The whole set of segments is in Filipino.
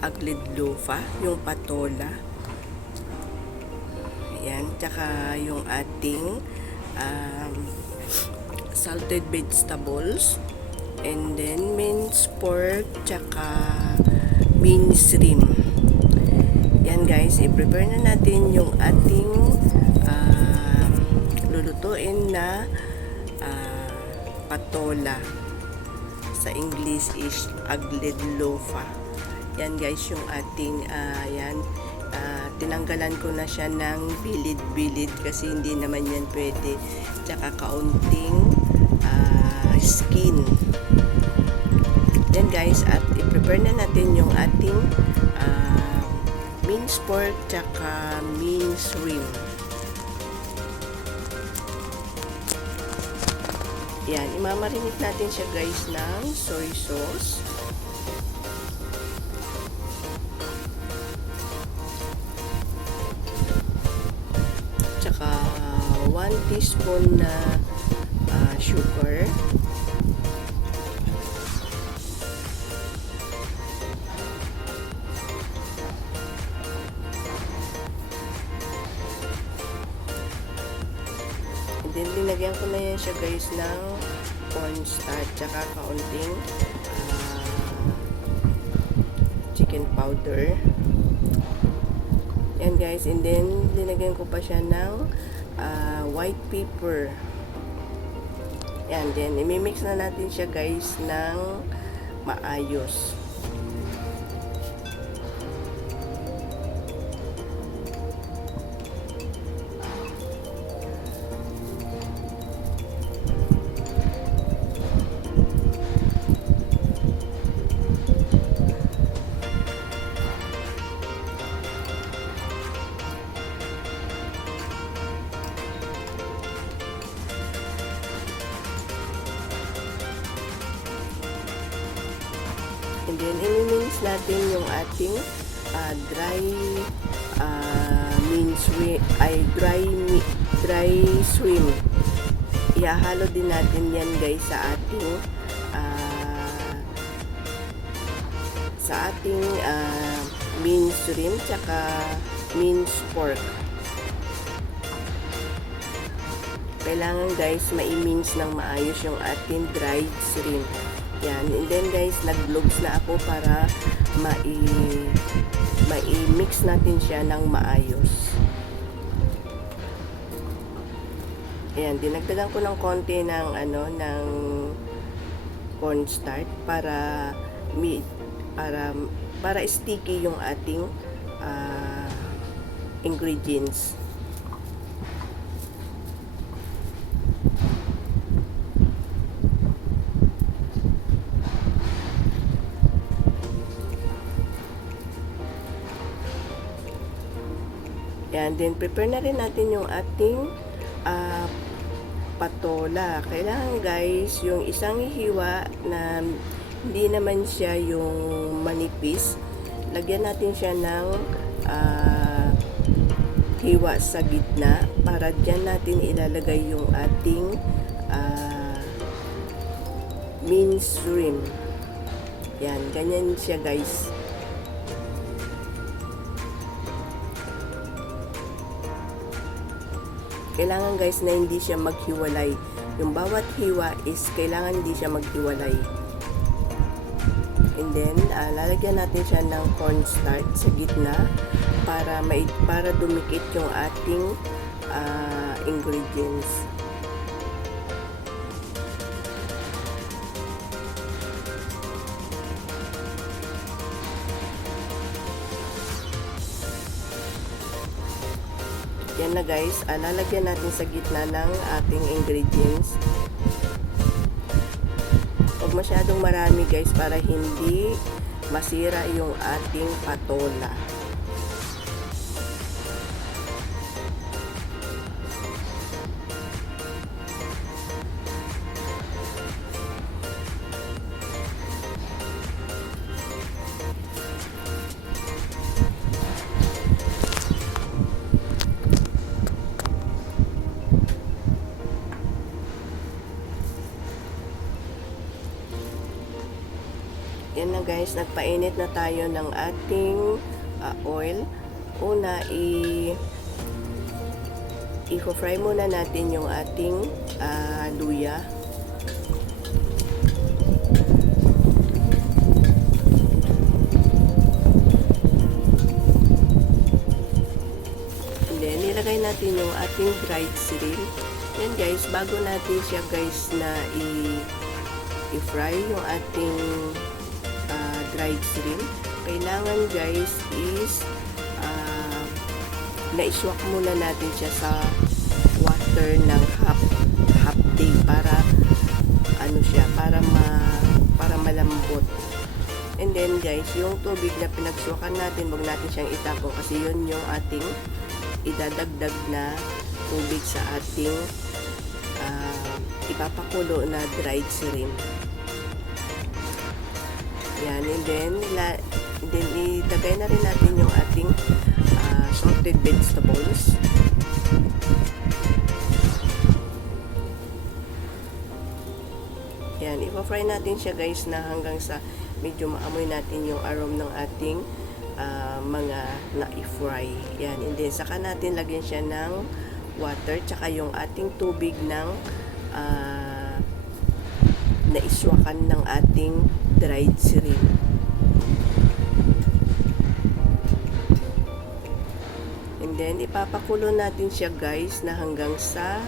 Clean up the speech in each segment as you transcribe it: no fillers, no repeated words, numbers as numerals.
aglid lofa, yung patola. Ayan, tsaka yung ating salted vegetables. And then minced pork, tsaka minced shrimp. Yan guys, i-prepare na natin yung ating lulutuin na patola. Sa English is aglid lofa. Yan guys, yung ating tinanggalan ko na siya ng bilid-bilid kasi hindi naman yan pwede. Tsaka kaunting skin. Yan guys, at i-prepare na natin yung ating minced pork tsaka minced shrimp. Yan, imamarinate natin siya guys ng soy sauce. Tsaka 1 teaspoon na sugar. And then, linagyan ko na yan siya guys ng cornstarch, tsaka kaunting chicken powder. Yan guys, and then, linagyan ko pa siya ng white pepper. Yan, then, imimix na natin siya guys ng maayos. And then, i-mince natin yung ating dry shrimp. Ihahalo din natin yan guys sa ating minced shrimp tsaka minced pork. Kailangan guys mai-mince ng maayos yung ating dried shrimp. Yan. And then guys, nag-gloves na ako para mai-mix natin siya ng maayos. Ayan, dinagdagan ko ng konti ng ng cornstarch para sticky yung ating ingredients. Yan, then prepare na rin natin yung ating patola. Kailangan guys, yung isang hiwa na hindi naman siya yung manipis, lagyan natin siya ng hiwa sa gitna para dyan natin ilalagay yung ating minced shrimp. Yan, ganyan siya guys. Kailangan guys na hindi siya maghiwalay. Yung bawat hiwa is kailangan hindi siya maghiwalay. And then, lalagyan natin siya ng cornstarch sa gitna para dumikit yung ating ingredients. Yan na guys, lalagyan natin sa gitna ng ating ingredients. Huwag masyadong marami guys para hindi masira yung ating patola. Yan na guys, nagpainit na tayo ng ating oil. Una, i-fry muna natin yung ating luya. And then, nilagay natin yung ating dried shrimp. Yan guys, bago natin siya guys na i-fry yung ating dried shrimp, kailangan guys is na-iswak muna natin siya sa water ng half day para para malambot. And then guys, yung tubig na pinagswakan natin, wag natin siyang itapon kasi yun yung ating idadagdag na tubig sa ating ipapakulo na dried shrimp. Yan, and then ilagay na rin natin yung ating salted vegetables. Yan, ipa-fry natin siya guys na hanggang sa medyo maamoy natin yung aroma ng ating mga na-fry. Yan, and then saka natin lagyan siya ng water tsaka yung ating tubig ng naiswakan ng ating dried shrimp. And then ipapakulo natin siya guys na hanggang sa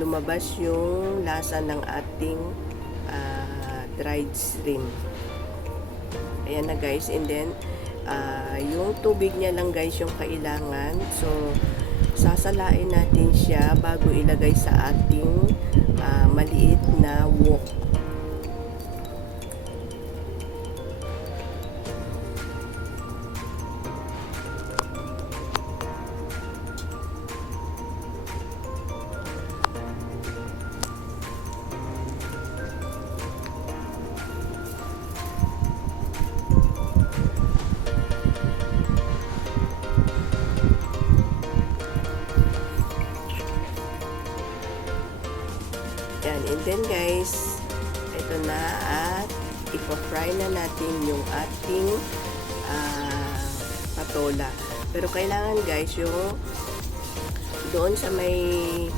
lumabas yung lasa ng ating dried shrimp. Ayan na guys, and then yung tubig niya lang guys yung kailangan. So sasalain natin siya bago ilagay sa ating maliit na wok. Yan, and then guys, ito na at ipa-fry na natin yung ating patola. Pero kailangan guys yung doon sa may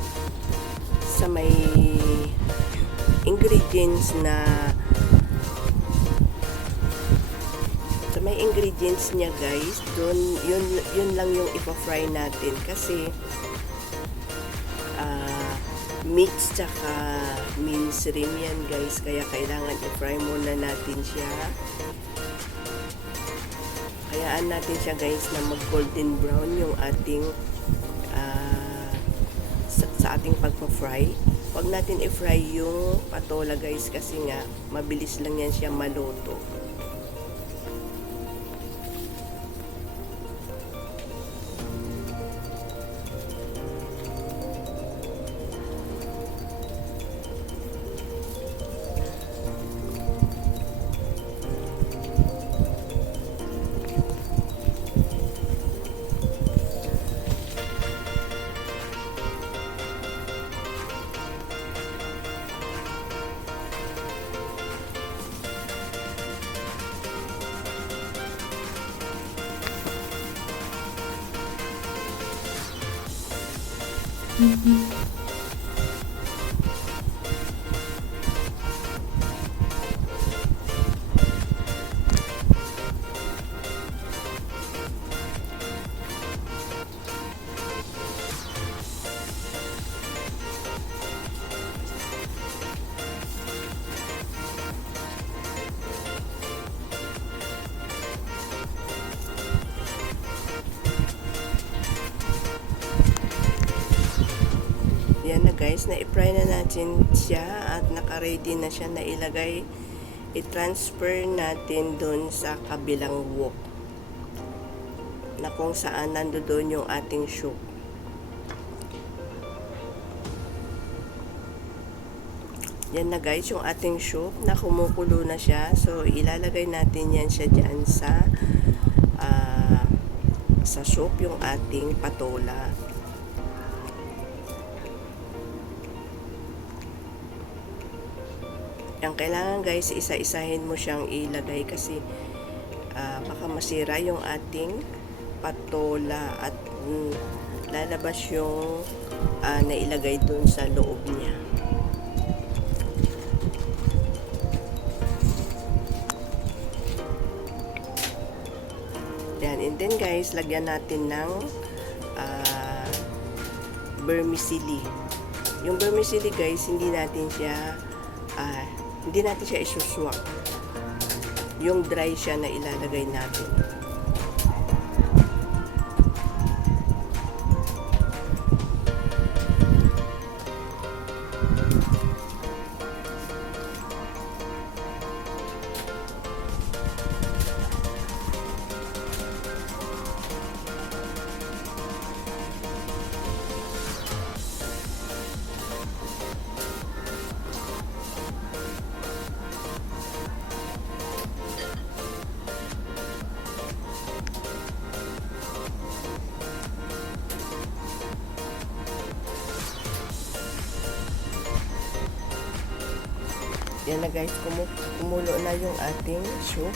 ingredients na niya guys, doon yun lang yung ipa-fry natin kasi mix tsaka minced shrimp yan guys, kaya kailangan i-fry muna natin siya. Hayaan natin siya guys na mag golden brown yung ating sa ating pagpa-fry. Huwag natin i-fry yung patola guys kasi nga mabilis lang yan siya maluto. Yan na guys, na-fry na natin siya at naka-ready na siya na ilagay. I-transfer natin doon sa kabilang wok na kung saan nandoon yung ating soup. Yan na guys, yung ating soup na kumukulo na siya. So ilalagay natin yan siya dyan sa soup, yung ating patola. Yan, kailangan guys, isa-isahin mo siyang ilagay kasi baka masira yung ating patola at lalabas yung nailagay dun sa loob niya. Yan, and then guys, lagyan natin ng vermicelli. Yung vermicelli guys, hindi natin siya isuswak. Yung dry siya na ilalagay natin. Yan na guys, kumulo na yung ating soup.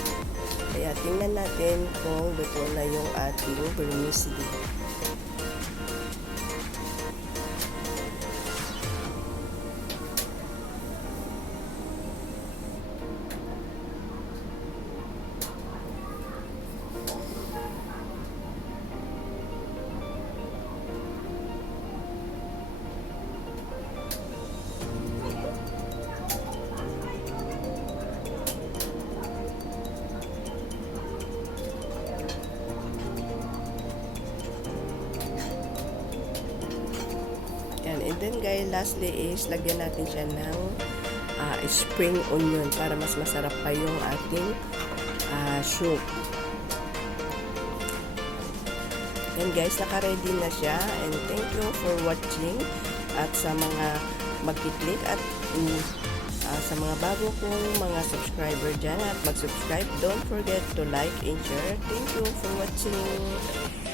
Kaya tingnan natin kung luto na yung ating vermicelli. And then guys, lastly is lagyan natin siya ng spring onion para mas masarap pa yung ating soup. And guys, naka-ready na siya. And thank you for watching. At sa mga magkiklik at sa mga bago kong mga subscriber dyan at mag-subscribe, don't forget to like and share. Thank you for watching.